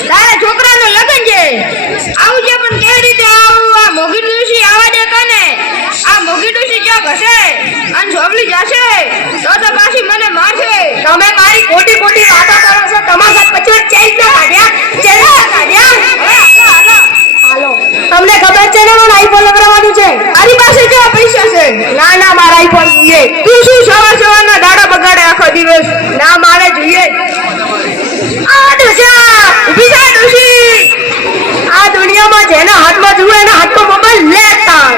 તારા છોકરાનો લગન છે આવું છે પણ કેવી રીતે આવું આ મોગી ડોશી આવા દે કને આ મોગી ડોશી ક્યાં ઘસે અને છોકરી જશે તો પાછી મને મારશે તમે મારી ખોટી ખોટી વાતો કરો છો તમારા પછી ચેન્જ કાઢ્યા હાલો તમને ખબર છે ને મને આઈફોન લગાવવાનું છે મારી પાસે કેવા પૈસા છે ના ના મારા આઈફોન જોઈએ તું શું સવારના દાડા બગાડે આખો દિવસ ના મારે જોઈએ આ દોશા ઊભી થા દોશી આ દુનિયામાં જેના હાથમાં જુએ એના હાથમાં મોબાઈલ લેતા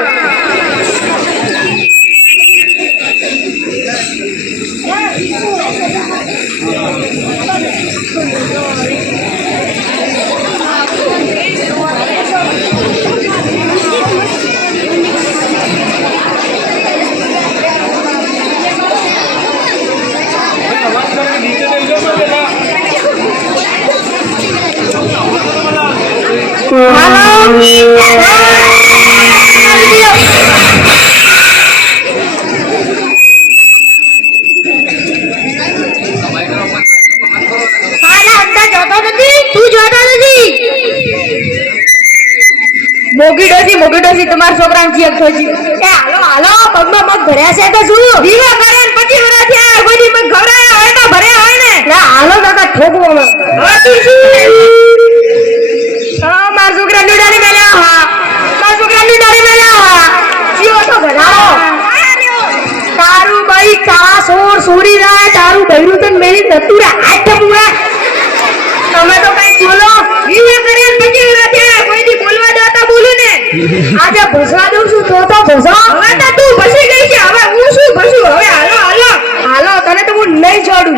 મોગી ડોસી તમારા છોકરાને ચેક થઈ એ હાલો પગમાં મગ ભર્યા છે તો શું વિવાહ કરે ને 25 વર્ષ થયા કોઈ મગ ઘવરાયા હોય તો ભર્યા હોય ને ના હાલો કાકા ઠોકવો હવે મારા છોકરા નીડારી મેલ્યા મારા છોકરા નીડારી મેલ્યા જીવો તો ઘડારો તારું ભાઈ કા સોરી રાય તારું બૈરું તો મેરી નતુરા આઠ પૂરા તમે તો કઈ બોલો વિવાહ કરે ને 25 વર્ષ થયા કોઈની બોલવા દેતા બોલું ને આજે ભસવા દઉં છું તો ભસા હવે તો તું ભસી ગઈ છે હવે હું શું ભસું હવે હાલો તને તો હું નહીં છોડું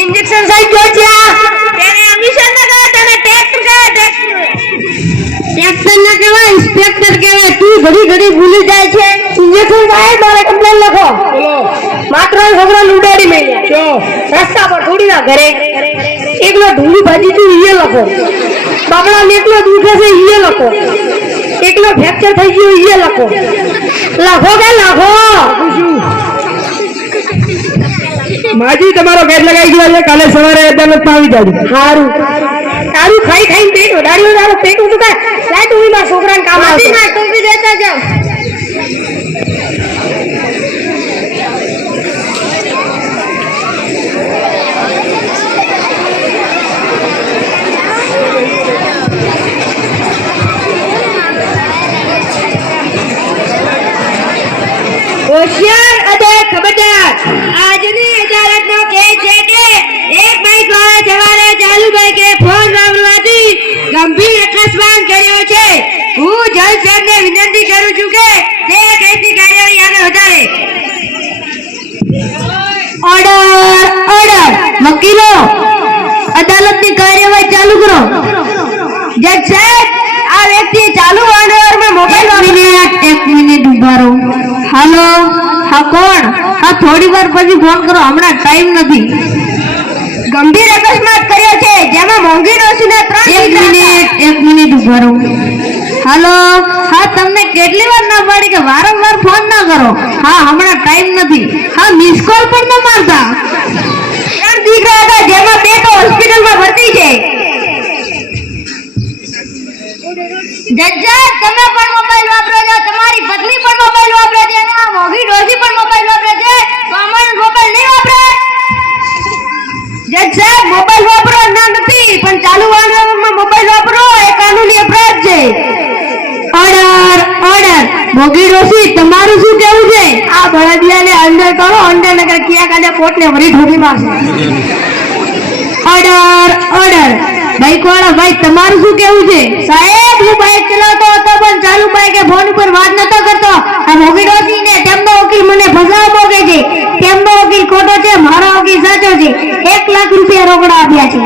इंजेक्शन साइड जो दिया तेरे मिशन ना कहा तने ट्रैक्टर ना कहा इंस्पेक्टर कहे तू घड़ी घड़ी भूल जाए छे इंजेक्शन साइड मारे कंप्लेन लखो बोलो मात्र છોકરા લૂડાડી મેલ્યા ક્યો રસ્તા પર થોડી ના ઘરે એકલો ઢૂંઢી ભાજી તું ઈએ લખો બાબડા ને એકલો દુખે છે ઈએ લખો એકલો ફ્રેક્ચર થઈ ગયો ઈએ લખો લાખો માજી તમારો ગેટ લગાઈ ગયો છે કાલે સવારે અદાલતમાં આવી જાજો સારું તારું ખાઈ ખાઈને પેટ વધાર્યું તારું પેટ ઊંચું કર લાય તું મારા છોકરાને કામ આવશે માર ટોપી દેતા જાવ હોશિયાર અને ખબરદાર આજની અદાલતનો કેસ છે કે એક બાઈક વાળા સવારે ચાલુભાઈ કે ફોન વાપરવાથી ગંભીર અકસ્માત કર્યો છે હું જજ સાહેબને વિનંતી કરું છું કે તે કેસની કાર્યવાહી આગળ વધારે ઓર્ડર વકીલો અદાલતની કાર્યવાહી ચાલુ કરો જજ સાહેબ આ વ્યક્તિ ચાલુ ઓર્ડરમાં મોબાઈલ એક મિનિટ ઉભા રહો हेलो हाँ कौन हाँ थोड़ी बार પછી ફોન કરો હમણાં ટાઈમ નથી ગંભીર અકસ્માત કર્યો છે જેમાં મોંઘી ડોશીના 3 એક મિનિટ ઉભા રહો हेलो हाँ તમને કેટલી વાર ના પાડી કે વારંવાર ફોન ના કરો હા હમણાં ટાઈમ નથી હા મિસ કોલ પણ ન મારતા ત્રણ દીકરા હતા જેમાં બે તો હોસ્પિટલમાં ભરતી છે જજ્જા તમે પણ મોબાઈલ વાપરો છો તમારી પત્ની પણ મોબાઈલ વાપરે છે અને આ મોગી ડોશી પણ મોબાઈલ વાપરે છે તો અમારો મોબાઈલ નહીં વાપરે જજ્જા મોબાઈલ વાપરો ના નથી પણ ચાલુ વાહનમાં મોબાઈલ વાપરો એ કાનૂની અપરાધ છે ઓર્ડર મોગી ડોશી તમારું શું કહેવું છે આ બળદિયાને અંદર કરો અંદર નકર કિયા કાલે કોર્ટને વરી ઢોકી મારશે ઓર્ડર બાઈક વાળા ભાઈ તમારું શું કેવું છે સાહેબ હું બાઈક ચલાવતો હતો પણ ચાલુ બાઈકે ફોન ઉપર વાત નતો કરતો આ મોગી ડોશી ને તેમનો વકીલ મને ફસાવા માંગે છે તેમનો વકીલ ખોટો છે મારો વકીલ સાચો છે 1 લાખ રૂપિયા રોકડા આપ્યા છે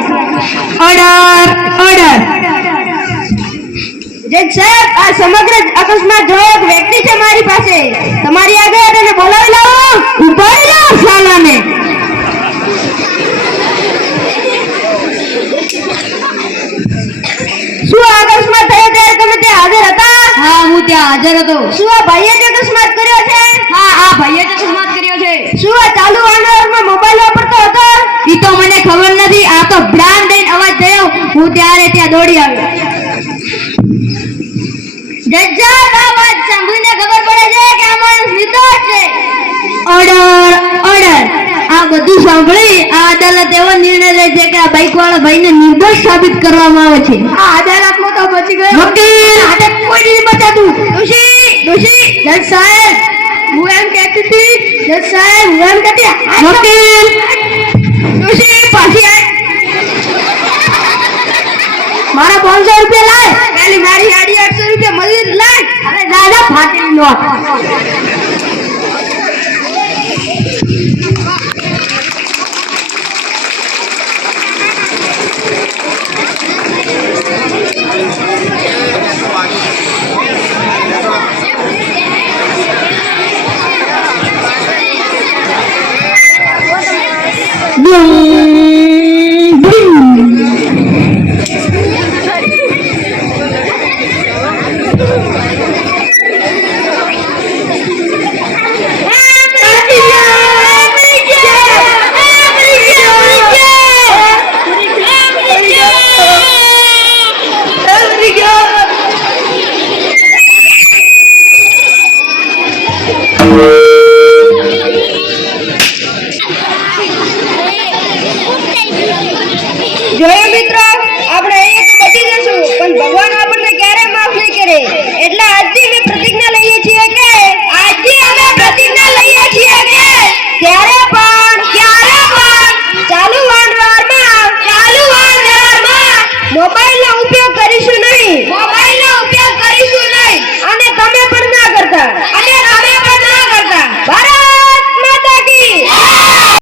ઓર્ડર જજ સાહેબ આ સમગ્ર અકસ્માત જોયો એક વ્યક્તિ છે મારી પાસે તમારી આગળ તેને બોલાવી લાવો ઉપાડી લાવો સાલાને શું અકસ્માત થયો ત્યારે તમે ત્યાં હાજર હતા હા હું ત્યાં હાજર હતો શું આ ભાઈએ જ અકસ્માત કર્યો છે હા ભાઈએ જ અકસ્માત કર્યો છે શું આ ચાલુ અંડરવેરમાં મોબાઈલ વાપરતો હતો? ઈ તો મને ખબર નથી. આ તો બ્રાન્ડ દઈને અવાજ થયો. હું ત્યારે ત્યાં દોડી આવ્યો. જજ્જાત આ વાત સાંભળીને ખબર પડે છે કે આ માણસ નિર્દોષ છે. Order order. આ બધું સાંભળી આ અદાલત એવો નિર્ણય લે છે કે આ બાઇક વાળા ભાઈને નિર્દોષ સાબિત કરવામાં આવે છે. આ અદાલતમાં તો બચી ગયો. વકીલ હાથે કોઈ નહીં બચાતું. દોષી જજ સાહેબ, હું એમ કહેતી હતી, જજ સાહેબ હું એમ કહેતી વકીલ દોષી પાછી આય. મારા 500 રૂપિયા લાય. પેલી મારી 850 રૂપિયા મજૂર લાય. અરે દાદા ફાટેલી નોટ.